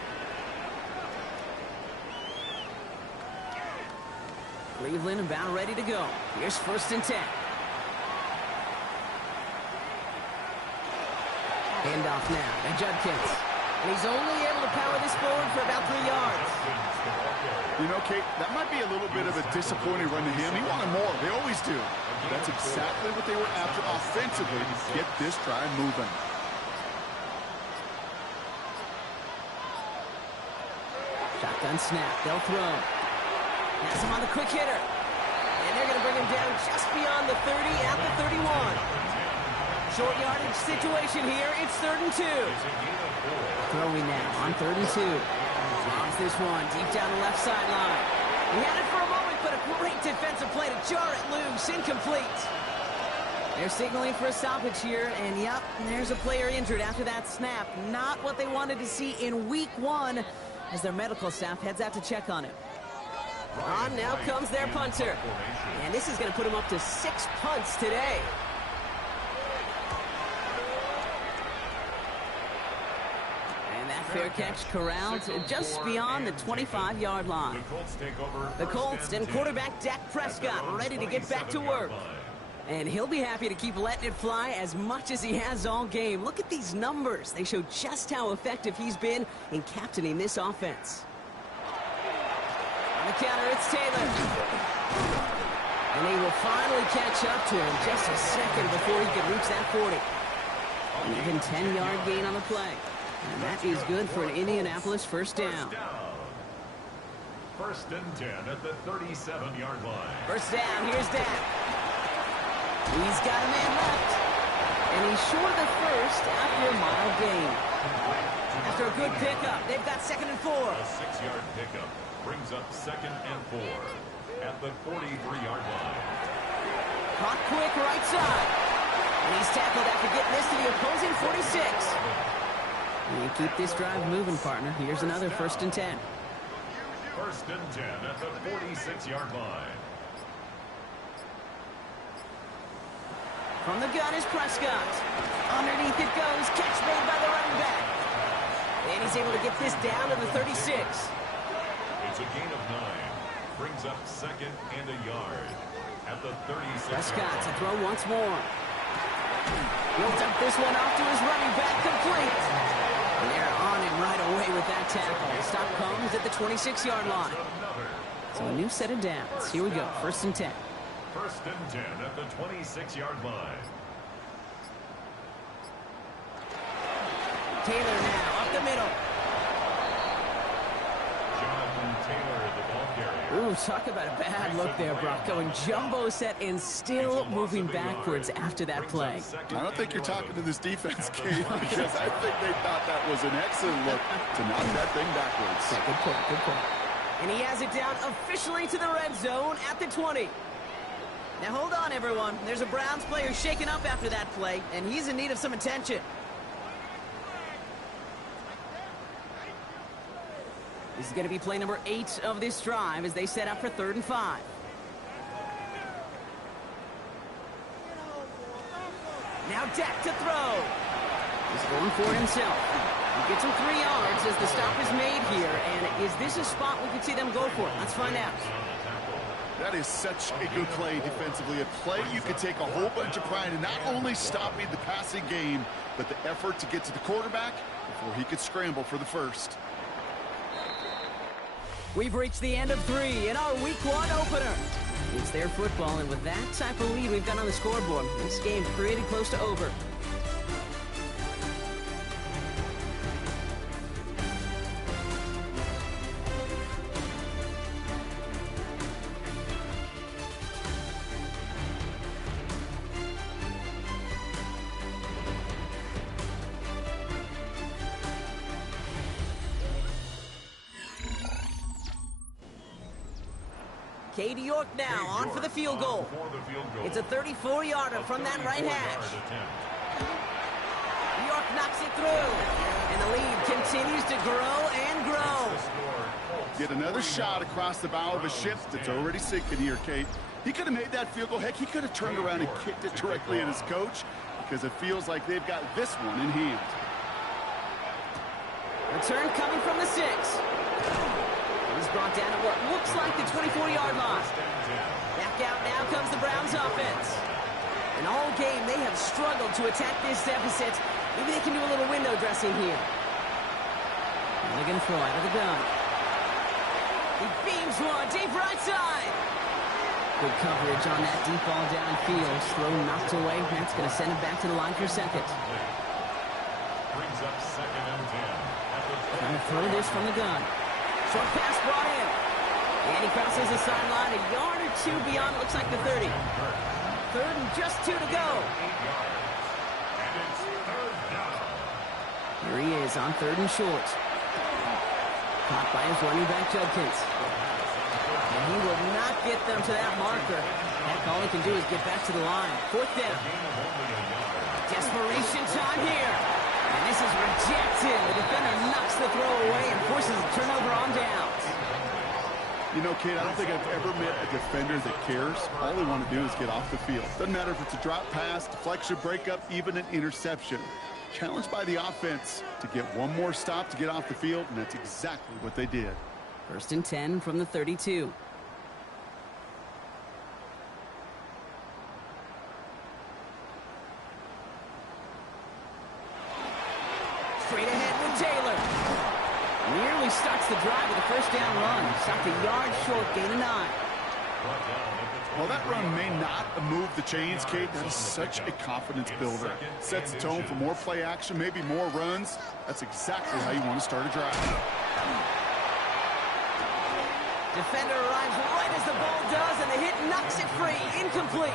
Cleveland about ready to go. Here's 1st and 10. Handoff now to Judkins. And he's only able to power this forward for about 3 yards. You know, Kate, that might be a little bit of a disappointing run to him. He wanted more. They always do. But that's exactly what they were after offensively to get this drive moving. Shotgun snap. They'll throw. Has him on the quick hitter. And they're going to bring him down just beyond the 30 at the 31. Short yardage situation here. It's 3rd and 2. Throwing now on 3rd and 2. Lost this one deep down the left sideline. He had it for a moment, but a great defensive play to jar it loose. Incomplete. They're signaling for a stoppage here, and yep, there's a player injured after that snap. Not what they wanted to see in week 1 as their medical staff heads out to check on him. On now comes their punter. And this is going to put him up to 6 punts today. And that fair catch corralled just beyond the 25-yard line. The Colts and quarterback Dak Prescott ready to get back to work. And he'll be happy to keep letting it fly as much as he has all game. Look at these numbers. They show just how effective he's been in captaining this offense. On the counter, it's Taylor. And he will finally catch up to him just a second before he can reach that 40. An even 10-yard gain on the play. And that is good for an Indianapolis 1st down. 1st and 10 at the 37-yard line. 1st down, here's Dak. He's got a man left. And he's short of the 1st after a mile gain. After a good pickup, they've got 2nd and 4. A 6-yard pickup brings up 2nd and 4 at the 43-yard line. Caught quick right side. And he's tackled after getting this to the opposing 46. You keep this drive moving, partner. Here's another 1st and 10. 1st and 10 at the 46-yard line. From the gun is Prescott. Underneath it goes. Catch made by the running back. And he's able to get this down to the 36. It's a gain of 9. Brings up 2nd and a yard at the 36. Prescott to throw once more. He'll dump this one off to his running back, complete. And they're on him right away with that tackle. The stop comes at the 26-yard line. So a new set of downs. Here we go, 1st and 10. 1st and 10 at the 26-yard line. Taylor now up the middle. Jonathan Taylor, the ball carrier. Ooh, talk about a bad look there, Brock. Going jumbo set and still moving backwards after that play. I don't think you're talking to this defense, Kate, because I think they thought that was an excellent look to knock that thing backwards. Yeah, good point, good point. And he has it down officially to the red zone at the 20. Now hold on, everyone. There's a Browns player shaken up after that play, and he's in need of some attention. This is going to be play number 8 of this drive as they set up for 3rd and 5. Now Dak to throw. He's going for it himself. He gets him 3 yards as the stop is made here. And is this a spot we could see them go for? Let's find out. That is such a good play defensively. A play you could take a whole bunch of pride in not only stopping the passing game, but the effort to get to the quarterback before he could scramble for the first. We've reached the end of 3 in our Week 1 opener. It's their football, and with that type of lead we've got on the scoreboard, this game's pretty close to over. Katie York now on for the field goal. It's a 34-yarder from that right hash. York knocks it through. And the lead continues to grow and grow. Get another shot across the bow of a ship that's already sinking here, Kate. He could have made that field goal. Heck, he could have turned around and kicked it directly at his coach because it feels like they've got this one in hand. Return coming from the 6. He's brought down at what looks like the 24-yard line. Back out now comes the Browns offense. And all game they have struggled to attack this deficit. Maybe they can do a little window dressing here. Milligan throw out of the gun. He beams one deep right side. Good coverage on that deep ball downfield. Throw knocked away. That's going to send him back to the line for 2nd. Brings up 2nd and 10. Going to throw this from the gun. Short pass brought in. And he crosses the sideline a yard or 2 beyond, looks like the 30. 3rd and just 2 to go. And it's 3rd down. Here he is on 3rd and short. Caught by his running back, Judkins. And he will not get them to that marker. Heck, all he can do is get back to the line. 4th down. Desperation time here. And this is rejected. The defender knocks the throw away and forces a turnover on downs. You know, Kate, I don't think I've ever met a defender that cares. All they want to do is get off the field. Doesn't matter if it's a drop pass, deflection, breakup, even an interception. Challenged by the offense to get one more stop to get off the field, and that's exactly what they did. 1st and 10 from the 32. Straight ahead with Taylor. Nearly starts the drive with a 1st down run. Stopped a yard short, gain of 9. While that run may not move the chains, Kate, that is such a confidence builder. Sets the tone for more play action, maybe more runs. That's exactly how you want to start a drive. Defender arrives right as the ball does, and the hit knocks it free. Incomplete.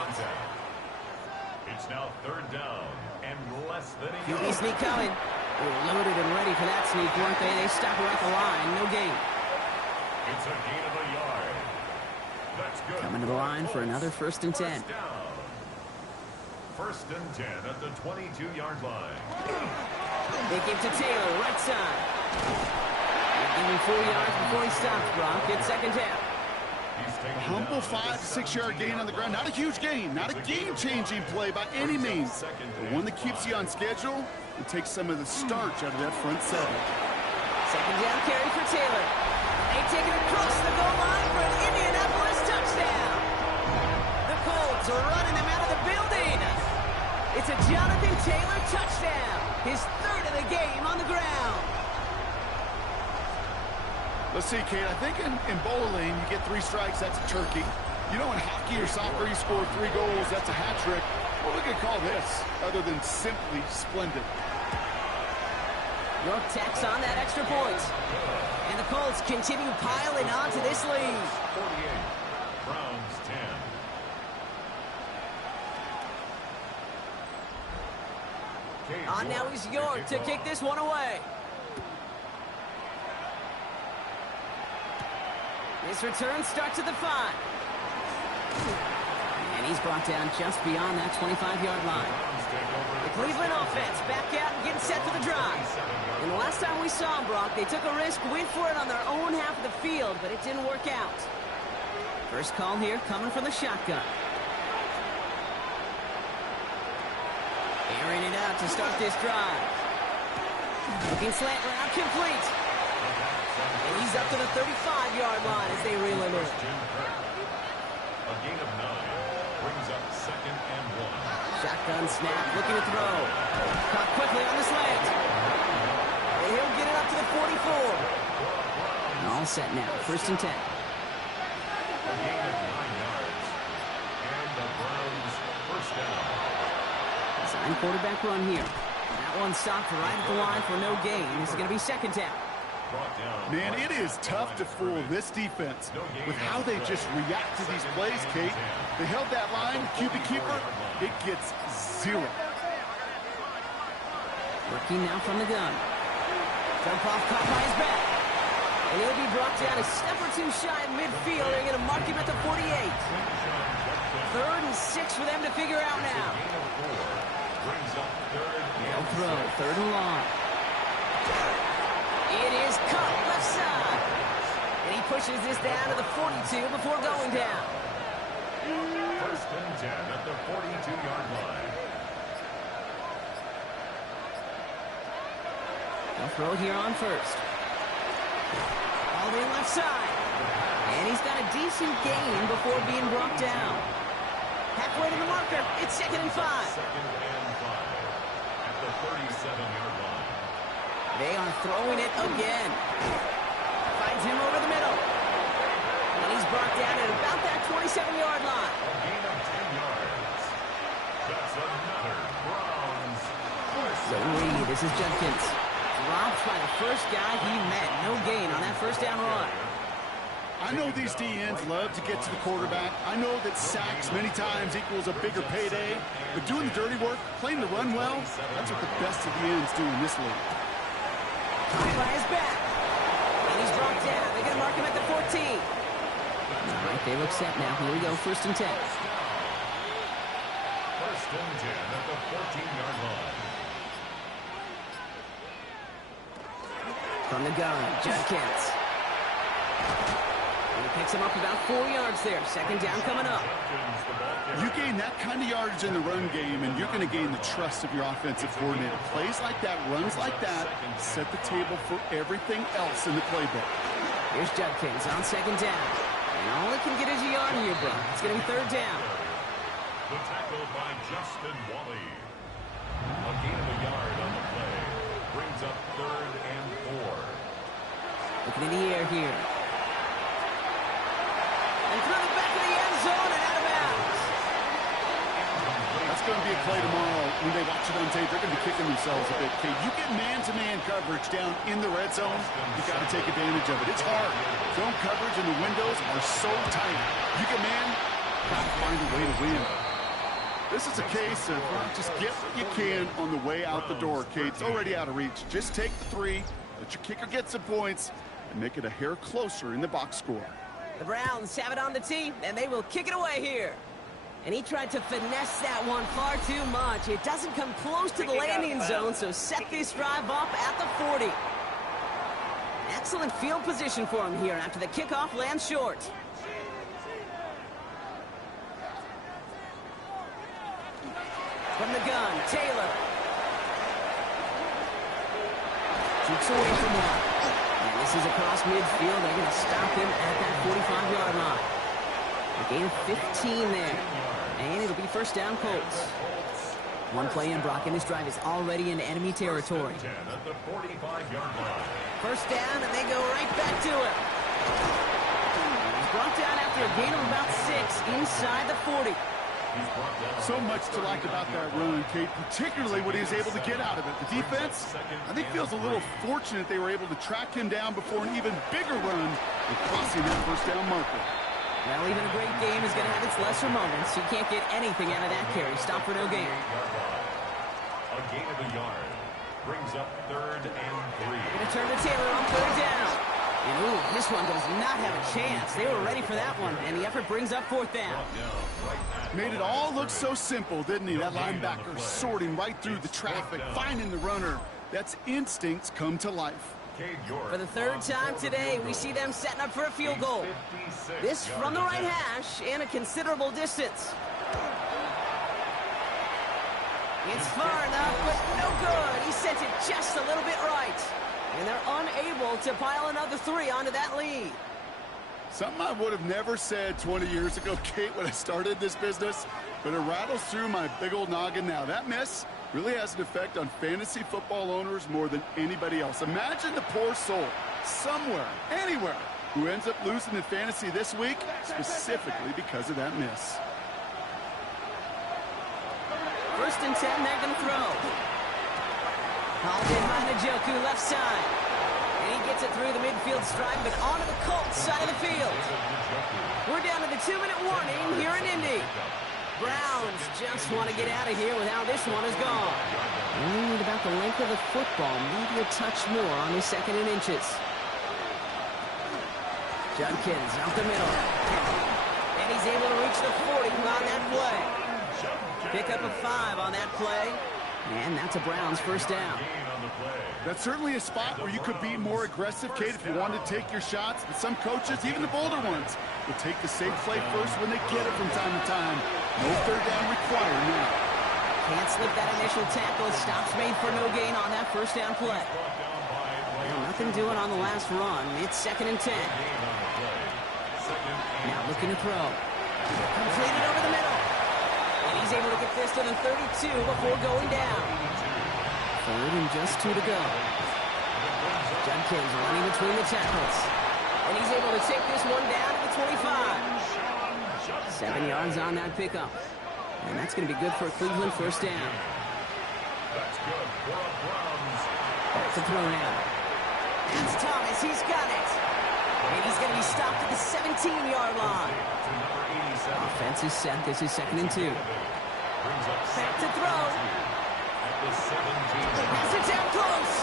It's now 3rd down and less than a QB yard. sneak coming. They were loaded and ready for that sneak, weren't they? They stop her at the line. No gain. It's a gain of a yard. That's good. Coming to the line for another 1st and 10. 1st and 10 at the 22-yard line. They give to Taylor, right side. They give him 4 yards before he stops, Brock. It's 2nd down. A humble 5 to 6 yard gain on the ground. Not a huge gain, not a game-changing play by any means, but one that keeps you on schedule and takes some of the starch out of that front 7. 2nd down carry for Taylor. They take it across the goal line for an Indianapolis touchdown. The Colts are running him out of the building. It's a Jonathan Taylor touchdown. His 3rd of the game on the ground. Let's see, Kate. I think in bowling, you get 3 strikes, that's a turkey. You know, in hockey or soccer, you score 3 goals, that's a hat trick. What we could call this, other than simply splendid. York tacks on that extra point. And the Colts continue piling on to this lead. 48, Browns 10. On now is York to kick this one away. This return starts at the 5. And he's brought down just beyond that 25-yard line. The Cleveland offense back out and getting set for the drive. And the last time we saw them, Brock, they took a risk, went for it on their own half of the field, but it didn't work out. First call here coming from the shotgun. Airing it out to start this drive. Looking slant route, complete. And he's up to the 35-yard line as they reel him in. A gain of 9 brings up 2nd and 1. Shotgun snap, looking to throw. Caught quickly on the slant. And he'll get it up to the 44. And all set now, 1st and 10. A gain of 9 yards. And the Browns first down. Sign quarterback run here. That one stopped right at the line for no gain. This is going to be 2nd down. Man, it is tough to fool this defense with how they just react to these plays, Kate. They held that line, QB keeper, it gets 0. Working now from the gun. Jump off, caught by his back. And he'll be brought down a step or 2 shy of midfield. They're going to mark him at the 48. 3rd and 6 for them to figure out now. They'll throw, 3rd and long. It is cut left side. And he pushes this down to the 42 before going down. 1st and 10 at the 42-yard line. They'll throw here on 1st. All the way left side. And he's got a decent gain before being brought down. Halfway to the marker. It's 2nd and 5. 2nd and 5 at the 37-yard line. They are throwing it again. Finds him over the middle. And he's brought down at about that 27-yard line. A gain of 10 yards. That's another Browns. So Reed, this is Judkins. Dropped by the first guy he met. No gain on that 1st down run. I know these DNs love to get to the quarterback. I know that sacks many times equals a bigger payday. But doing the dirty work, playing the run well, that's what the best of the ends do in this league. Caught by his back. And he's brought down. They're going to mark him at the 14. All right, they look set now. Here we go, 1st and 10. 1st and 10 at the 14-yard line. From the gun, Judkins. And he picks him up about 4 yards there. 2nd down coming up. You gain that kind of yardage in the run game, and you're going to gain the trust of your offensive coordinator. Plays like that, runs like that, set the table for everything else in the playbook. Here's Judkins on 2nd down. And all he can get is a yard here, bro. It's going to be 3rd down. The tackle by Justin Wally. A gain of a yard on the play. Brings up 3rd and 4. Looking in the air here. And through the back of the end zone and out of bounds. That's going to be a play tomorrow. When they watch it on tape, they're going to be kicking themselves a bit. Okay, you get man-to-man coverage down in the red zone, you got to take advantage of it. It's hard. Zone coverage and the windows are so tight. You get man, got to find a way to win. This is a case of just get what you can on the way out the door, Kate. It's already out of reach. Just take the 3, let your kicker get some points, and make it a hair closer in the box score. The Browns have it on the tee, and they will kick it away here. And he tried to finesse that one far too much. It doesn't come close to the landing zone, so set this drive up at the 40. Excellent field position for him here after the kickoff lands short. From the gun, Taylor. Jukes away from one. And this is across midfield. They're going to stop him at that 45-yard line. A gain of 15 there. And it'll be 1st down, Colts. One play in, Brock, and this drive is already in enemy territory. 10 at the 45-yard line. First down, and they go right back to it. He's brought down after a gain of about 6 inside the 40. So much to like about that run, Kate, particularly what he was able to get out of it. The defense, I think, feels a little fortunate they were able to track him down before an even bigger run and crossing that first down marker. Well, even a great game is going to have its lesser moments. He can't get anything out of that carry. Stop for no gain. A gain of a yard brings up 3rd and 3. Going to turn to Taylor on 3rd down. And ooh, this one does not have a chance. They were ready for that one, and the effort brings up 4th down. Made it all look so simple, didn't he? That linebacker sorting right through the traffic, finding the runner. That's instincts come to life. For the 3rd time today, we see them setting up for a field goal. This from the right hash and a considerable distance. It's far enough, but no good. He sent it just a little bit right. And they're unable to pile another 3 onto that lead. Something I would have never said 20 years ago, Kate, when I started this business, but it rattles through my big old noggin now. That miss really has an effect on fantasy football owners more than anybody else. Imagine the poor soul somewhere, anywhere, who ends up losing in fantasy this week, specifically because of that miss. 1st and 10, they're going to throw. Hauled in by Njoku, left side. And he gets it through the midfield stride, but onto the Colts side of the field. We're down to the 2-minute warning here in Indy. Browns just want to get out of here with how this one is gone. Only with about the length of the football, maybe a touch more on his 2nd and inches. Judkins out the middle. And he's able to reach the 40 on that play. Pick up a 5 on that play. And that's a Browns 1st down. That's certainly a spot where you could be more aggressive, Kate, if you wanted to take your shots. But some coaches, even the bolder ones, will take the safe play first when they get it from time to time. No 3rd down required now. Can't slip that initial tackle. Stops made for no gain on that 1st down play. Well, nothing doing on the last run. It's 2nd and 10. Now looking to throw. Completed over the middle. And he's able to get this to the 32 before going down. 3rd and just 2 to go. Judkins running between the tackles. And he's able to take this one down to the 25. 7 yards on that pickup. And that's going to be good for a Cleveland 1st down. That's good for a Browns. That's a throw now. That's Thomas. He's got it. And he's going to be stopped at the 17-yard line. Offense is set. This is 2nd and 2. Back to throw. Pass it down close.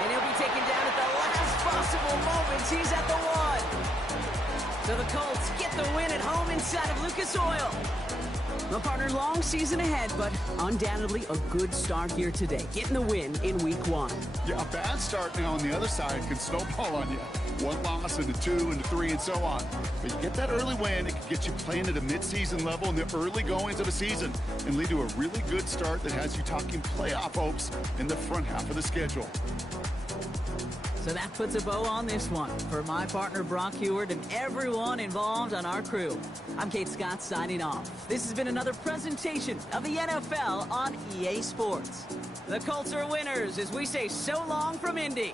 And he'll be taken down at the last possible moments. He's at the 1. So the Colts get the win at home inside of Lucas Oil. The partner, long season ahead, but undoubtedly a good start here today. Getting the win in week 1. Yeah, a bad start now on the other side can snowball on you. 1 loss into 2 into 3 and so on. But you get that early win, it can get you playing at a midseason level in the early goings of a season and lead to a really good start that has you talking playoff hopes in the front half of the schedule. So that puts a bow on this one. For my partner, Brock Heward, and everyone involved on our crew, I'm Kate Scott signing off. This has been another presentation of the NFL on EA Sports. The Colts are winners as we say so long from Indy.